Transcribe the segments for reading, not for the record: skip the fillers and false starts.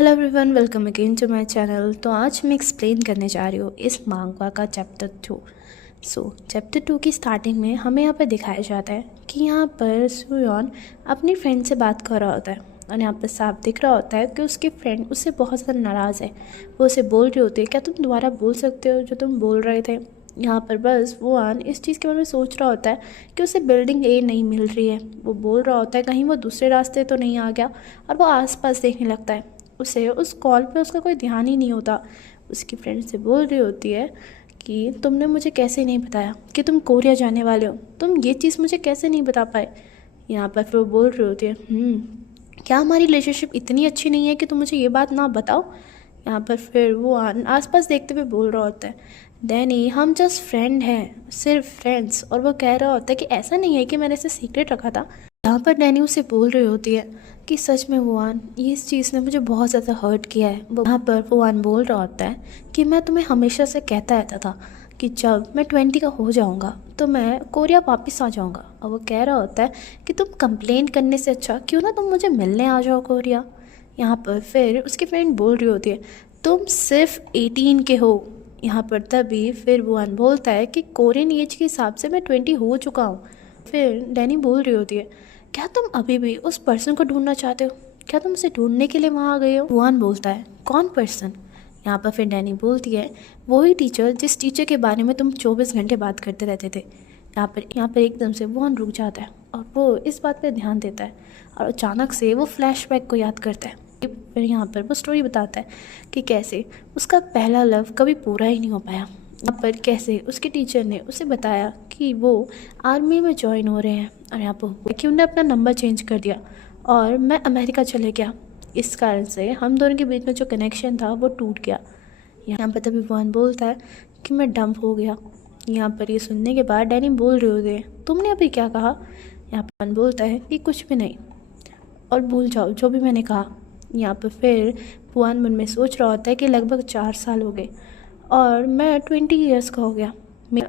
Hello everyone, welcome again to my channel. तो आज मैं एक्सप्लेन करने जा रही हूँ इस मांगवा का चैप्टर 2। चैप्टर 2 की स्टार्टिंग में हमें यहाँ पर दिखाया जाता है कि यहाँ पर सुयोन अपनी फ्रेंड से बात कर रहा होता है और यहाँ पर साफ दिख रहा होता है कि उसकी फ्रेंड उससे बहुत ज़्यादा नाराज़ है। वो उसे बोल रही होती है, क्या तुम दोबारा बोल सकते हो जो तुम बोल रहे थे। यहाँ पर बस वुआन इस चीज़ के बारे में सोच रहा होता है कि उसे बिल्डिंग ए नहीं मिल रही है। वो बोल रहा होता है कहीं वो दूसरे रास्ते तो नहीं आ गया, और वो आसपास देखने लगता है। उसे उस कॉल पे उसका कोई ध्यान ही नहीं होता। उसकी फ्रेंड से बोल रही होती है कि तुमने मुझे कैसे नहीं बताया कि तुम कोरिया जाने वाले हो, तुम ये चीज़ मुझे कैसे नहीं बता पाए। यहाँ पर फिर वो बोल रही होती है क्या हमारी रिलेशनशिप इतनी अच्छी नहीं है कि तुम मुझे ये बात ना बताओ। यहाँ पर फिर वो आसपास देखते हुए बोल रहा होता है, डैनी हम जस्ट फ्रेंड हैं, सिर्फ फ्रेंड्स। और वो कह रहा होता है कि ऐसा नहीं है कि मैंने इसे सीक्रेट रखा था। यहाँ पर डैनी उसे बोल रही होती है कि सच में वुआन, ये इस चीज़ ने मुझे बहुत ज़्यादा हर्ट किया है। वहाँ पर वुआन बोल रहा होता है कि मैं तुम्हें हमेशा से कहता रहता था कि जब मैं 20 का हो जाऊँगा तो मैं कोरिया वापस आ जाऊँगा। और वो कह रहा होता है कि तुम कंप्लेन करने से अच्छा क्यों ना तुम मुझे मिलने आ जाओ कोरिया। यहाँ पर फिर उसकी फ्रेंड बोल रही होती है तुम सिर्फ 18 के हो। यहाँ पर तभी फिर वुआन बोलता है कि कोरियन एज के हिसाब से मैं 20 हो चुका हूँ। फिर डैनी बोल रही होती है क्या तुम अभी भी उस पर्सन को ढूंढना चाहते हो, क्या तुम उसे ढूंढने के लिए वहाँ आ गए हो। वुआन बोलता है कौन पर्सन। यहाँ पर फिर डैनी बोलती है वही टीचर जिस टीचर के बारे में तुम 24 घंटे बात करते रहते थे। यहाँ पर एकदम से वुआन रुक जाता है और वो इस बात पर ध्यान देता है और अचानक से वो फ्लैशबैक को याद करता है। फिर यहाँ पर वो स्टोरी बताता है कि कैसे उसका पहला लव कभी पूरा ही नहीं हो पाया। यहाँ पर कैसे उसके टीचर ने उसे बताया कि वो आर्मी में ज्वाइन हो रहे हैं, और यहाँ पर कि उन्हें अपना नंबर चेंज कर दिया और मैं अमेरिका चले गया। इस कारण से हम दोनों के बीच में जो कनेक्शन था वो टूट गया। यहाँ पर तभी वुआन बोलता है कि मैं डंप हो गया। यहाँ पर ये सुनने के बाद डैनी बोल रहे होते हैं तुमने अभी क्या कहा। यहाँ पर वुआन बोलता है कि कुछ भी नहीं और भूल जाओ जो भी मैंने कहा। यहाँ पर फिर वुआन मन में सोच रहा होता है कि लगभग 4 साल हो गए और मैं 20 ईयर्स का हो गया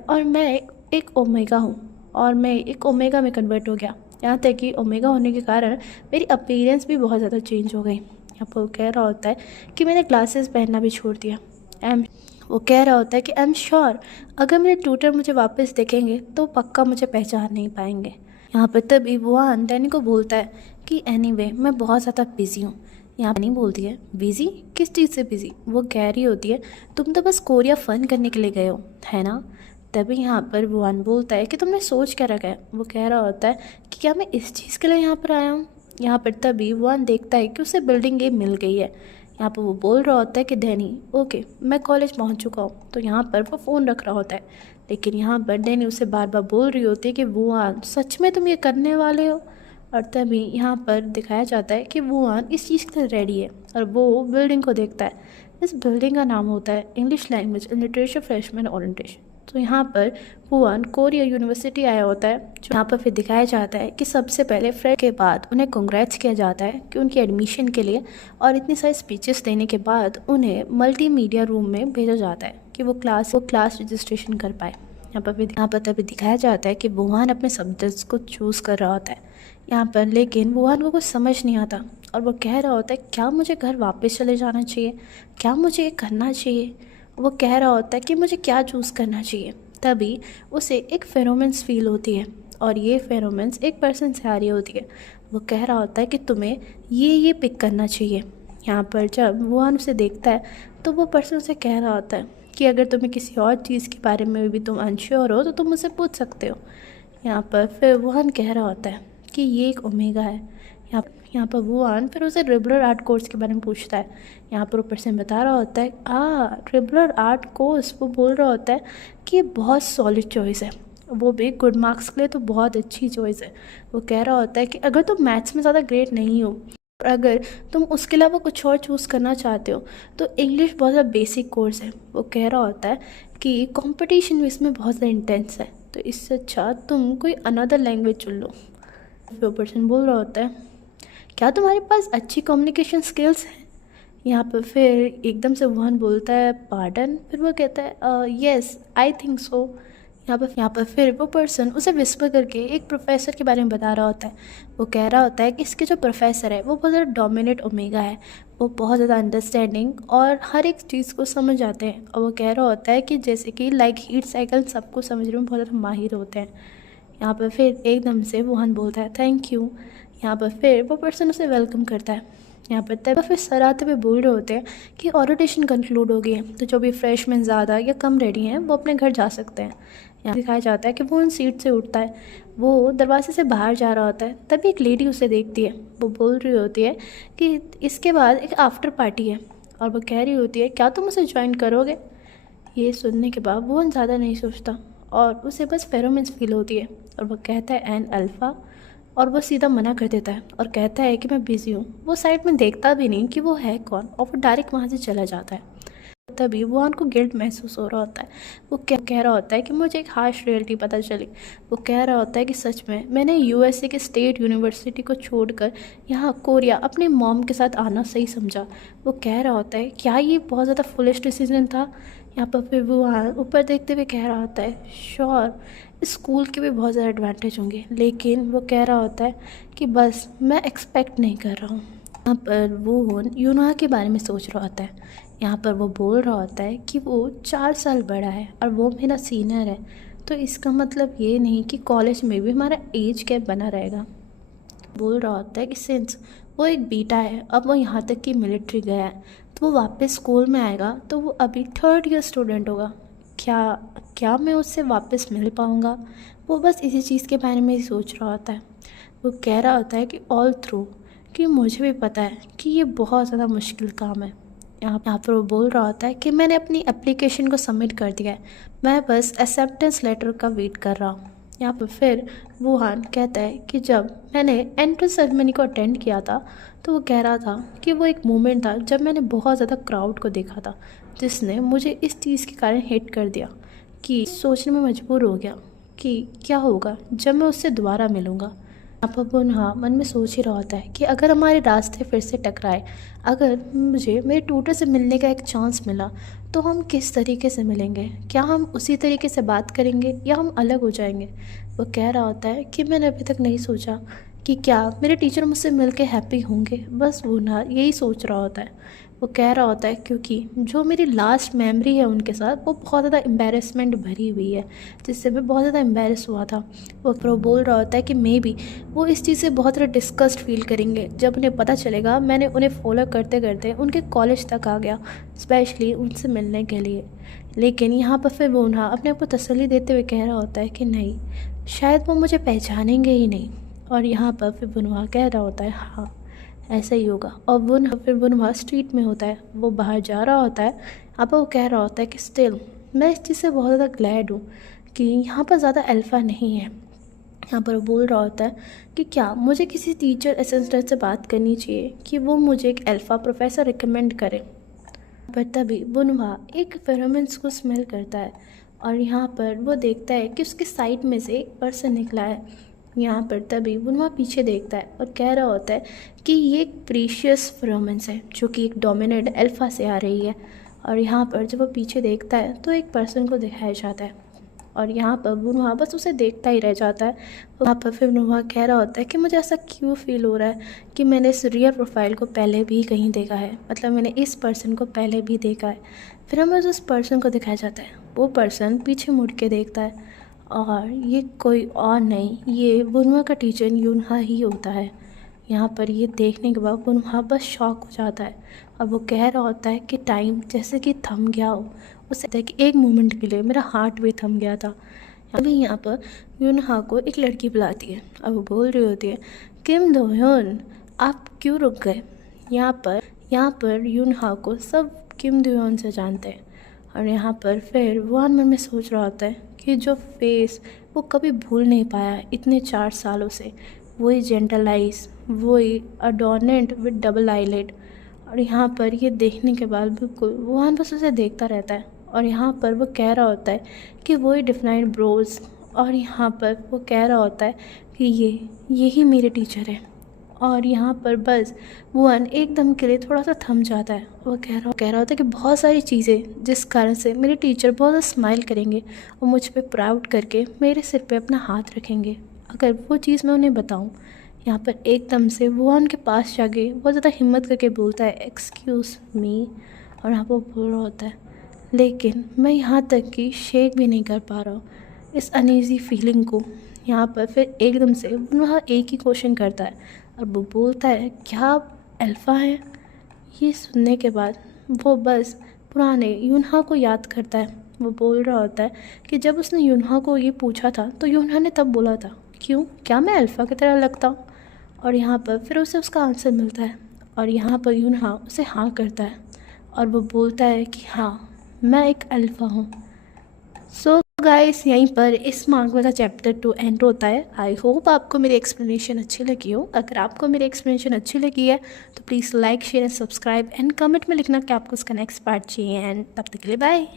और मैं एक ओमेगा हूँ और मैं एक ओमेगा में कन्वर्ट हो गया। यहाँ तक कि ओमेगा होने के कारण मेरी अपीयरेंस भी बहुत ज़्यादा चेंज हो गई। यहाँ पर वो कह रहा होता है कि मैंने ग्लासेस पहनना भी छोड़ दिया। वो कह रहा होता है कि आई एम श्योर अगर मेरे ट्यूटर मुझे वापस देखेंगे तो पक्का मुझे पहचान नहीं पाएंगे। यहाँ पर तभी वुआन डैनी को बोलता है कि एनीवे मैं बहुत ज़्यादा बिजी हूँ। यहाँ नहीं बोलती है बिज़ी, किस चीज़ से बिज़ी। वो कह रही होती है तुम तो बस कोरिया फ़न करने के लिए गए हो, है ना। तभी यहाँ पर वुआन बोलता है कि तुमने सोच क्या रखा है। वो कह रहा होता है कि क्या मैं इस चीज़ के लिए यहाँ पर आया हूँ। यहाँ पर तभी वुआन देखता है कि उसे बिल्डिंग ए मिल गई है। यहाँ पर वो बोल रहा होता है कि डैनी ओके मैं कॉलेज पहुँच चुका हूँ। तो यहाँ पर वो फ़ोन रख रहा होता है, लेकिन यहाँ पर डैनी उसे बार बार बोल रही होती है कि वुआन सच में तुम ये करने वाले हो। और तभी यहाँ पर दिखाया जाता है कि वुआन इस चीज़ के लिए रेडी है और वो बिल्डिंग को देखता है। इस बिल्डिंग का नाम होता है English language and literature freshman orientation. तो यहाँ पर वुआन कोरिया यूनिवर्सिटी आया होता है। जो यहाँ पर फिर दिखाया जाता है कि सबसे पहले फ्रेड के बाद उन्हें कांग्रेट्स किया जाता है कि उनकी एडमिशन के लिए, और इतनी सारी स्पीचेस देने के बाद उन्हें मल्टीमीडिया रूम में भेजा जाता है कि वो क्लास रजिस्ट्रेशन कर पाए। यहाँ पर तभी दिखाया जाता है कि वुआन अपने सब्जेक्ट्स को चूज़ कर रहा होता है यहाँ पर, लेकिन वुआन को कुछ समझ नहीं आता और वो कह रहा होता है क्या मुझे घर वापस चले जाना चाहिए, क्या मुझे ये करना चाहिए। वो कह रहा होता है कि मुझे क्या चूज़ करना चाहिए। तभी उसे एक फेरोमेंस फील होती है और ये फेरोमेंस एक पर्सन से आ रही होती है। वो कह रहा होता है कि तुम्हें ये पिक करना चाहिए। यहाँ पर जब वुआन उसे देखता है तो वो पर्सन उसे कह रहा होता है कि अगर तुम्हें किसी और चीज़ के बारे में भी तुम अनश्योर हो तो तुम मुझसे पूछ सकते हो। यहाँ पर फिर वुआन कह रहा होता है कि ये एक ओमेगा है। यहाँ पर वुआन फिर उसे लिबरल आर्ट कोर्स के बारे में पूछता है। यहाँ पर ऊपर से बता रहा होता है लिबरल आर्ट कोर्स। वो बोल रहा होता है कि ये बहुत सॉलिड चॉइस है, वो भी गुड मार्क्स के लिए तो बहुत अच्छी चॉइस है। वो कह रहा होता है कि अगर तुम मैथ्स में ज़्यादा ग्रेट नहीं हो और अगर तुम उसके अलावा कुछ और चूज़ करना चाहते हो तो इंग्लिश बहुत ज़्यादा बेसिक कोर्स है। वो कह रहा होता है कि कंपटीशन भी इसमें बहुत ज़्यादा इंटेंस है, तो इससे अच्छा तुम कोई अनदर लैंग्वेज चुन लो। वो पर्सन बोल रहा होता है क्या तुम्हारे पास अच्छी कम्युनिकेशन स्किल्स हैं। यहाँ पर फिर एकदम से वुआन बोलता है पार्डन। फिर वो कहता है येस आई थिंक सो। यहाँ पर फिर वो पर्सन उसे विस्पर करके एक प्रोफेसर के बारे में बता रहा होता है। वो कह रहा होता है कि इसके जो प्रोफेसर है वो बहुत ज़्यादा डोमिनेट ओमेगा है, वो बहुत ज़्यादा अंडरस्टैंडिंग और हर एक चीज़ को समझ जाते हैं। और वो कह रहा होता है कि जैसे कि लाइक हीट साइकिल सबको समझने में बहुत ज़्यादा माहिर होते हैं। यहाँ पर फिर एकदम से वुहान बोलता है थैंक यू। यहाँ पर फिर वो पर्सन उसे वेलकम करता है। यहाँ पर तब फिर सर आते हुए बोल रहे होते हैं कि ओरिएंटेशन कंक्लूड हो गई है, तो जो भी फ्रेशमैन ज़्यादा या कम रेडी हैं वो अपने घर जा सकते हैं। यहाँ दिखाया जाता है कि वो उन सीट से उठता है, वो दरवाजे से बाहर जा रहा होता है। तभी एक लेडी उसे देखती है, वो बोल रही होती है कि इसके बाद एक आफ्टर पार्टी है, और वो कह रही होती है क्या तुम उसे ज्वाइन करोगे। ये सुनने के बाद वो ज़्यादा नहीं सोचता और उसे बस फेरोमेंस फील होती है, और वो कहता है एन अल्फ़ा, और वो सीधा मना कर देता है और कहता है कि मैं बिज़ी हूँ। वो साइड में देखता भी नहीं कि वो है कौन, और वो डायरेक्ट वहाँ से चला जाता है। तभी वुहान को गिल्ट महसूस हो रहा होता है। वो कह रहा होता है कि मुझे एक हार्श रियलिटी पता चली। वो कह रहा होता है कि सच में मैंने यूएसए के स्टेट यूनिवर्सिटी को छोड़कर यहाँ कोरिया अपने मॉम के साथ आना सही समझा। वो कह रहा होता है क्या ये बहुत ज़्यादा फुलिश डिसीजन था। यहाँ पर फिर वो ऊपर देखते हुए कह रहा होता है श्योर स्कूल के भी बहुत ज़्यादा एडवांटेज होंगे, लेकिन वो कह रहा होता है कि बस मैं एक्सपेक्ट नहीं कर रहा हूँ। यहाँ पर वो यूनहा के बारे में सोच रहा होता है। यहाँ पर वो बोल रहा होता है कि वो 4 साल बड़ा है और वो मेरा सीनियर है, तो इसका मतलब ये नहीं कि कॉलेज में भी हमारा एज गैप बना रहेगा। बोल रहा होता है कि सिंस वो एक बीटा है, अब वो यहाँ तक कि मिलिट्री गया है, तो वो वापस स्कूल में आएगा तो वो अभी 3rd ईयर स्टूडेंट होगा। क्या मैं उससे वापस मिल पाऊँगा। वो बस इसी चीज़ के बारे में ही सोच रहा होता है। वो कह रहा होता है कि ऑल थ्रू कि मुझे भी पता है कि ये बहुत ज़्यादा मुश्किल काम है। यहाँ पर वो बोल रहा होता है कि मैंने अपनी एप्लीकेशन को सबमिट कर दिया है, मैं बस एक्सेप्टेंस लेटर का वेट कर रहा हूँ। यहाँ पर फिर वुहान कहता है कि जब मैंने एंट्रेंस सेरेमनी को अटेंड किया था तो वो कह रहा था कि वो एक मोमेंट था जब मैंने बहुत ज़्यादा क्राउड को देखा था, जिसने मुझे इस चीज़ के कारण हिट कर दिया कि सोचने में मजबूर हो गया कि क्या होगा जब मैं उससे दोबारा मिलूँगा। यहाँ पर पुनः मन में सोच ही रहा होता है कि अगर हमारे रास्ते फिर से टकराए, अगर मुझे मेरे ट्यूटर से मिलने का एक चांस मिला तो हम किस तरीके से मिलेंगे, क्या हम उसी तरीके से बात करेंगे या हम अलग हो जाएंगे। वो कह रहा होता है कि मैंने अभी तक नहीं सोचा कि क्या मेरे टीचर मुझसे मिल के हैप्पी होंगे, बस वो ना यही सोच रहा होता है। वो कह रहा होता है क्योंकि जो मेरी लास्ट मेमोरी है उनके साथ वो बहुत ज़्यादा एम्बेरसमेंट भरी हुई है, जिससे मैं बहुत ज़्यादा एम्बेरस हुआ था। वो प्रो बोल रहा होता है कि मे बी वो इस चीज़ से बहुत ज़्यादा डिस्कस्ड फील करेंगे जब उन्हें पता चलेगा मैंने उन्हें फॉलो करते करते उनके कॉलेज तक आ गया, स्पेशली उनसे मिलने के लिए। लेकिन यहाँ पर फिर वो उन्हें अपने आप को तसल्ली देते हुए कह रहा होता है कि नहीं, शायद वो मुझे पहचानेंगे ही नहीं। और यहाँ पर फिर बुनवा कह रहा होता है हाँ ऐसा ही होगा। और फिर बुनवा स्ट्रीट में होता है, वो बाहर जा रहा होता है। अब वो कह रहा होता है कि स्टिल मैं इस चीज़ से बहुत ज़्यादा ग्लैड हूँ कि यहाँ पर ज़्यादा अल्फ़ा नहीं है। यहाँ पर वो बोल रहा होता है कि क्या मुझे किसी टीचर असिस्टेंट से बात करनी चाहिए कि वो मुझे एक अल्फ़ा प्रोफेसर रिकमेंड करे। पर तभी बुनवा एक फेरोमेंस को स्मेल करता है और यहाँ पर वो देखता है कि उसके साइड में से एक पर्सन निकला है। यहाँ पर तभी बुनवा पीछे देखता है और कह रहा होता है कि ये एक प्रीशियस फेरोमेंस है जो कि एक डोमिनेट अल्फ़ा से आ रही है। और यहाँ पर जब वो पीछे देखता है तो एक पर्सन को दिखाया जाता है और यहाँ पर बुनवा बस उसे देखता ही रह जाता है। वहाँ पर फिर बुनवा कह रहा होता है कि मुझे ऐसा क्यों फील हो रहा है कि मैंने इस रियल प्रोफाइल को पहले भी कहीं देखा है, मतलब मैंने इस पर्सन को पहले भी देखा है। फिर हमें उस पर्सन को दिखाया जाता है, वो पर्सन पीछे मुड़ के देखता है और ये कोई और नहीं, ये बुनवा का टीचर यूनहा ही होता है। यहाँ पर ये देखने के बाद बुनवा बस शॉक हो जाता है और वो कह रहा होता है कि टाइम जैसे कि थम गया हो। उसे कहता है कि एक मोमेंट के लिए मेरा हार्ट भी थम गया था। अभी यहाँ पर यूनहा को एक लड़की बुलाती है और वो बोल रही होती है किम दो ह्यून आप क्यों रुक गए। यहाँ पर यूनहा को सब किम दो ह्यून से जानते हैं। और यहाँ पर फिर वुहान मन में सोच रहा होता है कि जो फेस वो कभी भूल नहीं पाया इतने 4 सालों से, वही जेंटल आइज, वही अडोनेंट विद डबल आईलेट। और यहाँ पर ये देखने के बाद बिल्कुल वुहान बस उसे देखता रहता है। और यहाँ पर वो कह रहा होता है कि वही डिफाइंड ब्रोज। और यहाँ पर वो कह रहा होता है कि यही मेरे टीचर है। और यहाँ पर बस वुआन एकदम के लिए थोड़ा सा थम जाता है। वो कह रहा होता है कि बहुत सारी चीज़ें जिस कारण से मेरे टीचर बहुत ज़्यादा स्माइल करेंगे और मुझ पे प्राउड करके मेरे सिर पे अपना हाथ रखेंगे अगर वो चीज़ मैं उन्हें बताऊँ। यहाँ पर एकदम से वुआन के पास जाके बहुत ज़्यादा हिम्मत करके बोलता है एक्सक्यूज़ मी, और यहाँ पर बोल रहा होता है लेकिन मैं यहाँ तक कि शेक भी नहीं कर पा रहा हूँ इस अनईज़ी फीलिंग को। यहाँ पर फिर एकदम से वह एक ही क्वेश्चन करता है और वो बोलता है क्या आप अल्फ़ा हैं। ये सुनने के बाद वो बस पुराने यूनहा को याद करता है। वो बोल रहा होता है कि जब उसने यूनहा को ये पूछा था तो यूनहा ने तब बोला था क्यों, क्या मैं अल्फ़ा की तरह लगता हूँ। और यहाँ पर फिर उसे उसका आंसर मिलता है और यहाँ पर यूनहा उसे हाँ करता है और वो बोलता है कि हाँ मैं एक अल्फ़ा हूँ। सो गाइस यहीं पर इस मांगवा का चैप्टर 2 एंड होता है। आई होप आपको मेरी एक्सप्लेनेशन अच्छी लगी हो। अगर आपको मेरी एक्सप्लेनेशन अच्छी लगी है तो please like share and subscribe and comment में लिखना कि आपको उसका नेक्स्ट पार्ट चाहिए। एंड तब तक के लिए बाय।